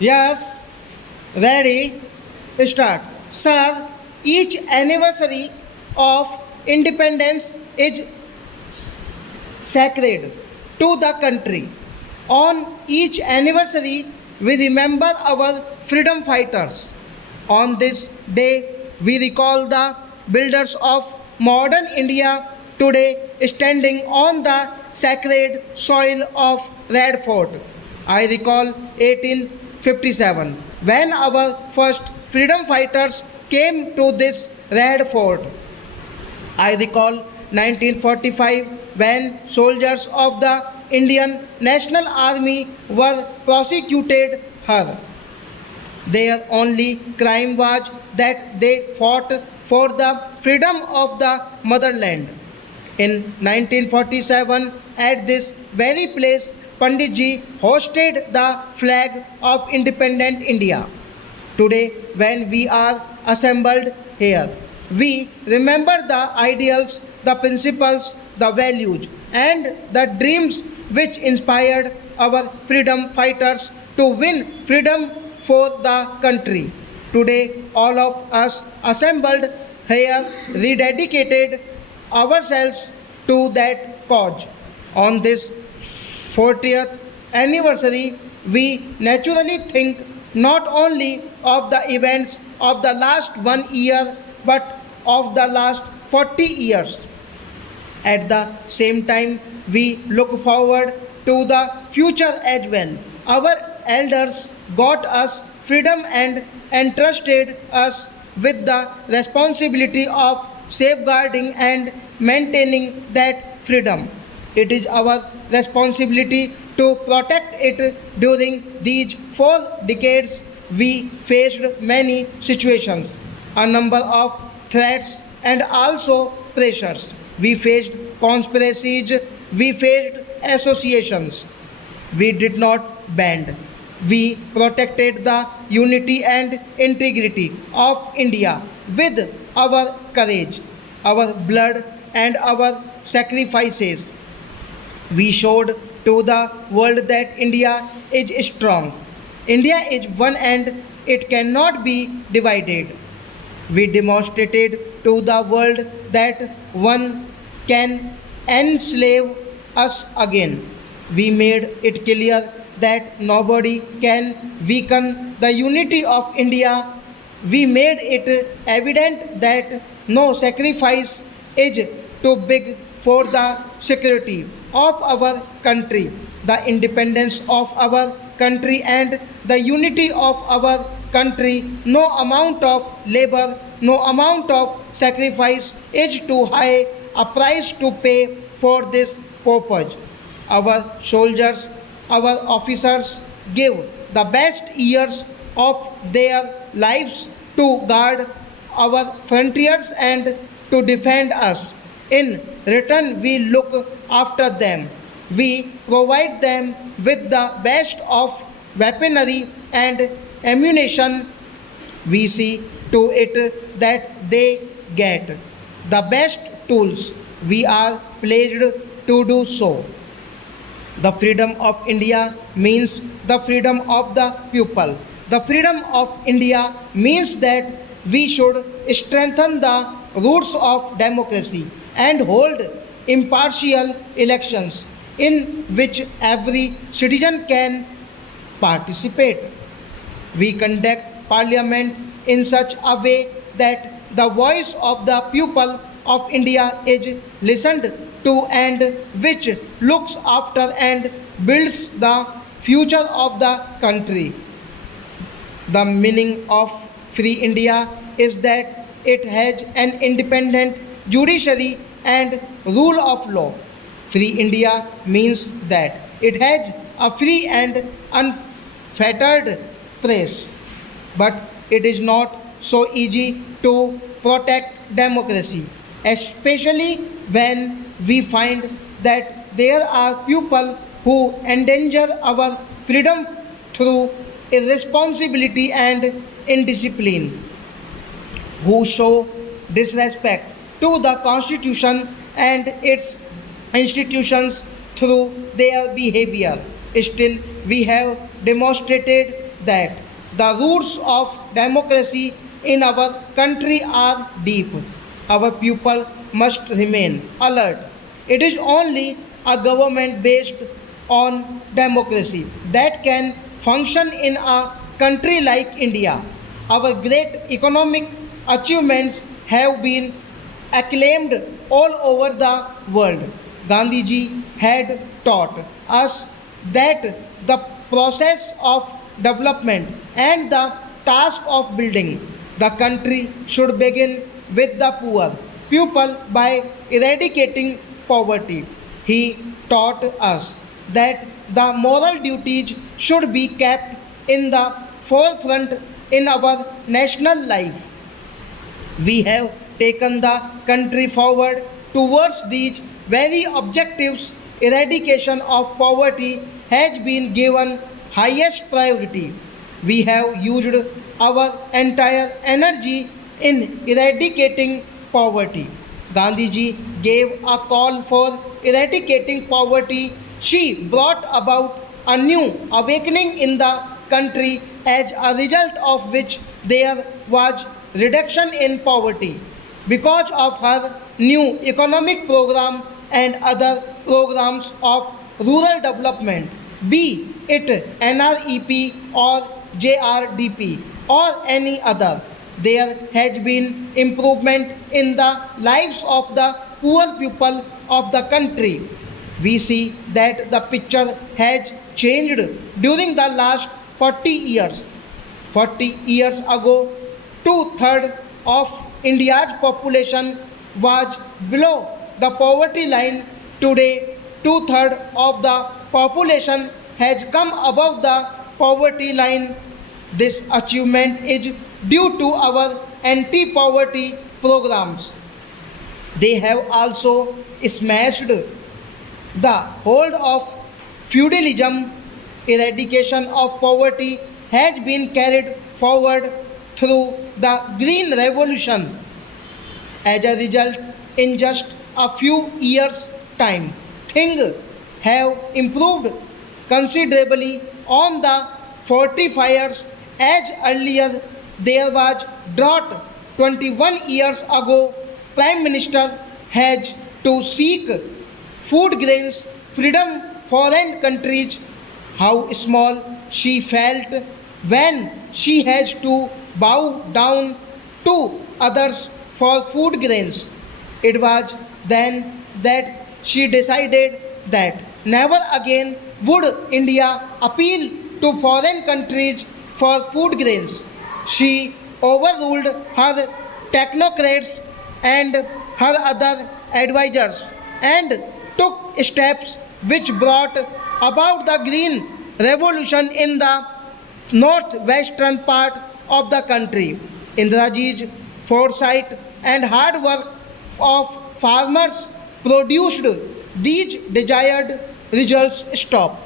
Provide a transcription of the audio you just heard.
Yes, ready, start. Sir, each anniversary of independence is sacred to the country. On each anniversary, we remember our freedom fighters. On this day, we recall the builders of modern India today standing on the sacred soil of Red Fort. I recall 1857 when our first freedom fighters came to this Red Fort. I recall 1945 when soldiers of the Indian National Army were prosecuted her. Their only crime was that they fought for the freedom of the motherland. In 1947, at this very place, Panditji hosted the flag of independent India. Today, when we are assembled here, we remember the ideals, the principles, the values, and the dreams which inspired our freedom fighters to win freedom for the country. Today, all of us assembled here rededicated ourselves to that cause. On this 40th anniversary, we naturally think not only of the events of the last 1 year but of the last 40 years. At the same time, we look forward to the future as well. Our elders got us freedom and entrusted us with the responsibility of safeguarding and maintaining that freedom. It is our responsibility to protect it. During these 4 decades. We faced many situations, a number of threats, and also pressures. We faced conspiracies, we faced associations. We did not bend. We protected the unity and integrity of India with our courage, our blood, and our sacrifices. We showed to the world that India is strong. India is one and it cannot be divided. We demonstrated to the world that one can enslave us again. We made it clear that nobody can weaken the unity of India. We made it evident that no sacrifice is too big for the security of our country, the independence of our country, and the unity of our country. No amount of labor, no amount of sacrifice is too high a price to pay for this purpose. Our soldiers, our officers give the best years of their lives to guard our frontiers and to defend us. In return, we look after them. We provide them with the best of weaponry and ammunition. We see to it that they get the best tools. We are pledged to do so. The freedom of India means the freedom of the people. The freedom of India means that we should strengthen the roots of democracy and hold impartial elections in which every citizen can participate. We conduct parliament in such a way that the voice of the people of India is listened to and which looks after and builds the future of the country. The meaning of Free India is that it has an independent judiciary and rule of law. Free India means that it has a free and unfettered press. But it is not so easy to protect democracy, especially when we find that there are people who endanger our freedom through irresponsibility and indiscipline, who show disrespect to the Constitution and its institutions through their behavior. Still, we have demonstrated that the roots of democracy in our country are deep. Our people must remain alert. It is only a government based on democracy that can function in a country like India. Our great economic achievements have been acclaimed all over the world. Gandhiji had taught us that the process of development and the task of building the country should begin with the poor people by eradicating poverty. He taught us that the moral duties should be kept in the forefront in our national life. We have taken the country forward towards these very objectives. Eradication of poverty has been given highest priority. We have used our entire energy in eradicating poverty. Gandhiji gave a call for eradicating poverty. She brought about a new awakening in the country, as a result of which there was reduction in poverty. Because of her new economic program and other programs of rural development, be it NREP or JRDP or any other, there has been improvement in the lives of the poor people of the country. We see that the picture has changed during the last 40 years. 40 years ago, two-thirds of India's population was below the poverty line. Today, two-thirds of the population has come above the poverty line. This achievement is due to our anti-poverty programs. They have also smashed the hold of feudalism. Eradication of poverty has been carried forward through the Green Revolution. As a result, in just a few years' time, things have improved considerably on the fortifiers. As earlier there was drought 21 years ago, Prime Minister has to seek food grains freedom foreign countries. How small she felt when she has to bow down to others for food grains. It was then that she decided that never again would India appeal to foreign countries for food grains. She overruled her technocrats and her other advisors and took steps which brought about the Green Revolution in the northwestern part of the country. Indiraji's foresight and hard work of farmers produced these desired results. Stop.